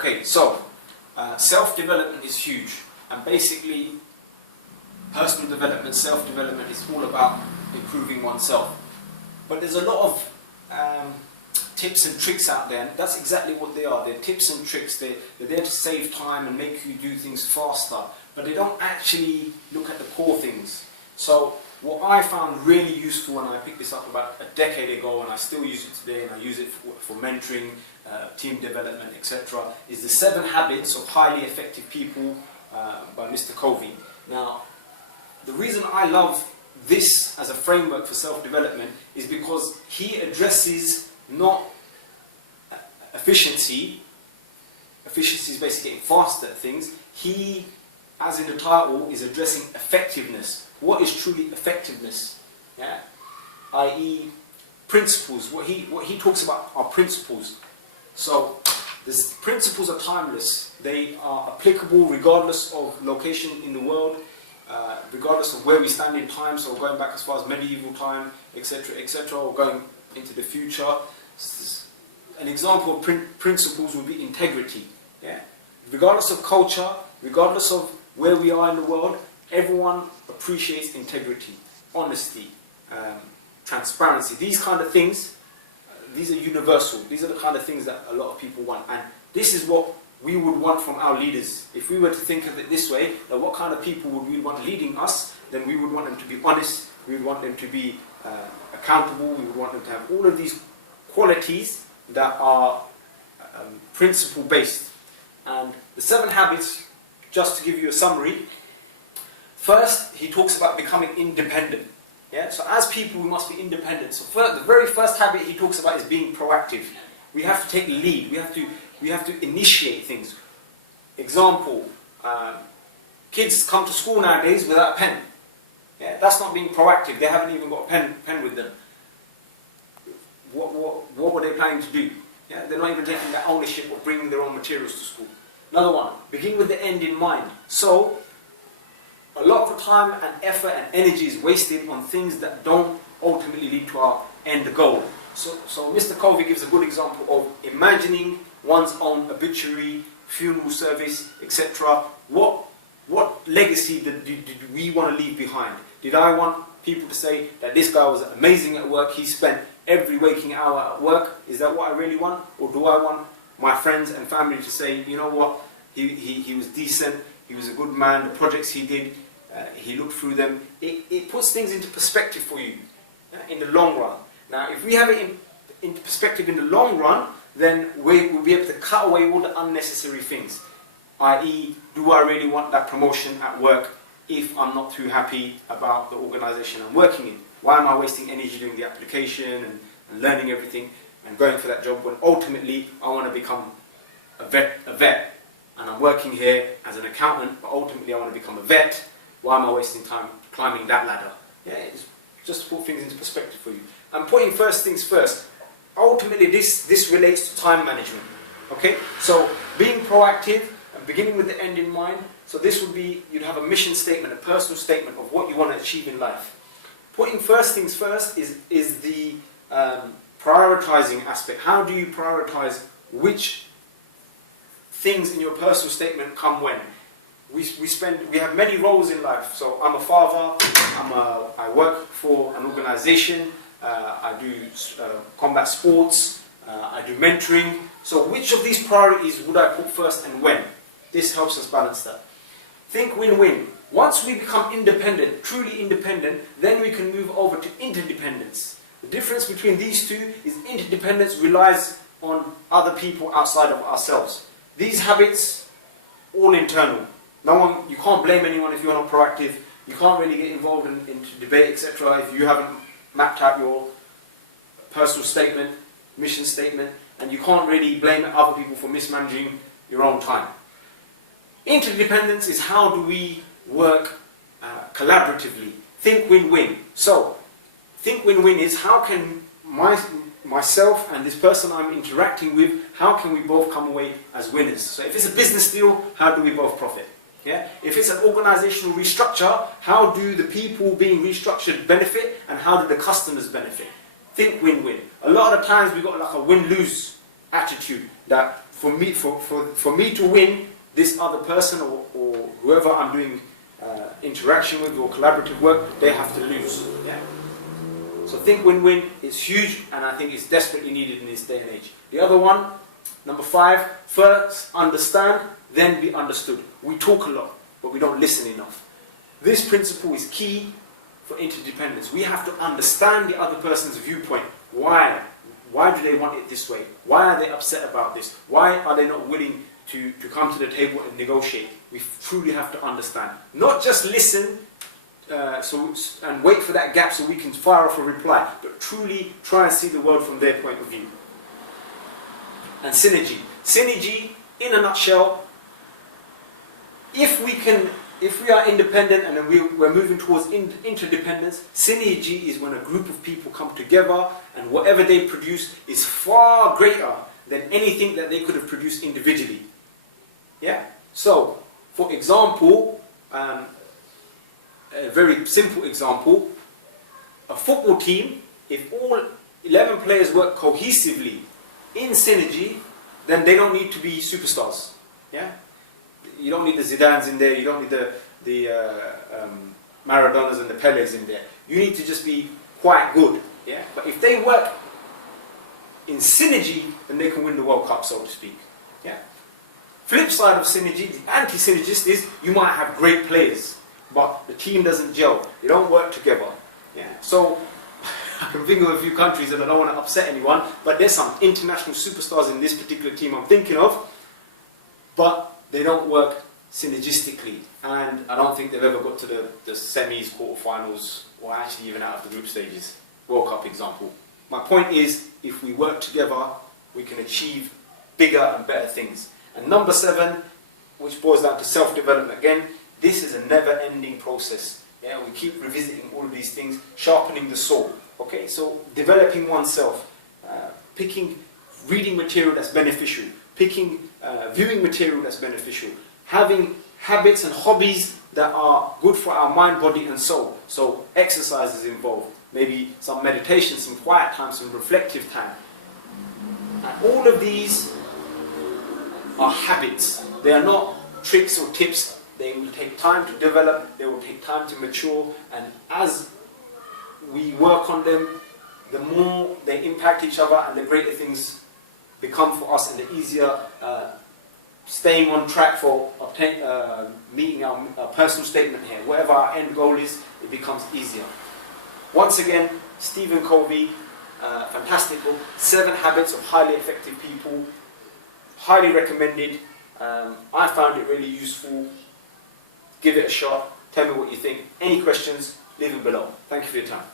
Okay, so self-development is huge, and basically personal development, self-development is all about improving oneself. But there's a lot of tips and tricks out there, and that's exactly what they are. They're tips and tricks. They're there to save time and make you do things faster, but they don't actually look at the core things. So what I found really useful, and I picked this up about a decade ago, and I still use it today, and I use it for mentoring, team development, etc., is the 7 Habits of Highly Effective People by Mr. Covey. Now, the reason I love this as a framework for self-development is because he addresses not efficiency is basically getting faster at things. He, as in the title, is addressing effectiveness. What is truly effectiveness? Yeah? I.e. principles. What he talks about are principles. So the principles are timeless. They are applicable regardless of location in the world, regardless of where we stand in time, so going back as far as medieval time, etc., or going into the future. An example of principles would be integrity. Yeah? Regardless of culture, regardless of where we are in the world, everyone appreciates integrity, honesty, transparency. These kind of things, these are universal. These are the kind of things that a lot of people want. And this is what we would want from our leaders. If we were to think of it this way, that what kind of people would we want leading us, then we would want them to be honest, we would want them to be accountable, we would want them to have all of these qualities that are principle based. And the 7 habits, just to give you a summary, first he talks about becoming independent. Yeah? So as people we must be independent. So the very first habit he talks about is being proactive. We have to take the lead, we have to initiate things. Example, kids come to school nowadays without a pen. Yeah? That's not being proactive, they haven't even got a pen with them. What were they planning to do? Yeah? They're not even taking the ownership of bringing their own materials to school. Another one, begin with the end in mind. So, a lot of the time and effort and energy is wasted on things that don't ultimately lead to our end goal. So Mr. Covey gives a good example of imagining one's own obituary, funeral service, etc. What legacy did we want to leave behind? Did I want people to say that this guy was amazing at work, he spent every waking hour at work? Is that what I really want? Or do I want my friends and family to say, you know what, he was decent, he was a good man, the projects he did, he looked through them. It puts things into perspective for you in the long run. Now, if we have it into perspective in the long run, then we'll be able to cut away all the unnecessary things. I.e., do I really want that promotion at work if I'm not too happy about the organisation I'm working in? Why am I wasting energy doing the application and learning everything and going for that job when ultimately I want to become a vet, and I'm working here as an accountant, but ultimately I want to become a vet. Why am I wasting time climbing that ladder? Yeah, it's just to put things into perspective for you. And putting first things first. Ultimately, this relates to time management. Okay, so being proactive and beginning with the end in mind. So this would be, you'd have a mission statement, a personal statement of what you want to achieve in life. Putting first things first is the prioritizing aspect. How do you prioritize which things in your personal statement come when? We have many roles in life. So I'm a father, I work for an organization, I do combat sports, I do mentoring. So which of these priorities would I put first and when? This helps us balance that. Think win-win. Once we become independent, truly independent, then we can move over to interdependence. The difference between these two is interdependence relies on other people outside of ourselves. These habits, all internal. You can't blame anyone if you're not proactive. You can't really get involved into debate, etc. if you haven't mapped out your personal statement, mission statement, and you can't really blame other people for mismanaging your own time. Interdependence is how do we work collaboratively. Think win-win. So, think win-win is how can myself and this person I'm interacting with, how can we both come away as winners? So if it's a business deal, how do we both profit? Yeah? If it's an organizational restructure, how do the people being restructured benefit and how do the customers benefit? Think win-win. A lot of the times we've got like a win-lose attitude that for me to win, this other person or whoever I'm doing interaction with or collaborative work, they have to lose. Yeah. So think win-win is huge, and I think it's desperately needed in this day and age. The other one, number 5, first understand, then be understood. We talk a lot, but we don't listen enough. This principle is key for interdependence. We have to understand the other person's viewpoint. Why? Why do they want it this way? Why are they upset about this? Why are they not willing to come to the table and negotiate? We truly have to understand. Not just listen and wait for that gap so we can fire off a reply, but truly try and see the world from their point of view. And synergy. Synergy, in a nutshell, if we are independent and then we're moving towards interdependence, synergy is when a group of people come together and whatever they produce is far greater than anything that they could have produced individually. Yeah? So, for example, a very simple example, a football team, if all 11 players work cohesively in synergy, then they don't need to be superstars. Yeah? You don't need the Zidans in there, you don't need the Maradonas and the Peles in there. You need to just be quite good. Yeah? But if they work in synergy, then they can win the World Cup, so to speak. Yeah? Flip side of synergy, the anti-synergist is you might have great players, but the team doesn't gel. They don't work together. Yeah? So, I can think of a few countries and I don't want to upset anyone, but there's some international superstars in this particular team I'm thinking of, but they don't work synergistically, and I don't think they've ever got to the semis, quarterfinals, or actually even out of the group stages. World Cup example. My point is, if we work together, we can achieve bigger and better things. And number 7, which boils down to self-development again, this is a never-ending process. Yeah, we keep revisiting all of these things, sharpening the saw. Okay, so developing oneself, reading material that's beneficial, viewing material that's beneficial, having habits and hobbies that are good for our mind, body and soul. So exercise is involved, maybe some meditation, some quiet time, some reflective time. And all of these are habits. They are not tricks or tips. They will take time to develop, they will take time to mature, and as we work on them, the more they impact each other and the greater things become for us and the easier staying on track for meeting our personal statement here. Whatever our end goal is, it becomes easier. Once again, Stephen Covey, fantastic book, 7 Habits of Highly Effective People, highly recommended. I found it really useful. Give it a shot. Tell me what you think. Any questions, leave them below. Thank you for your time.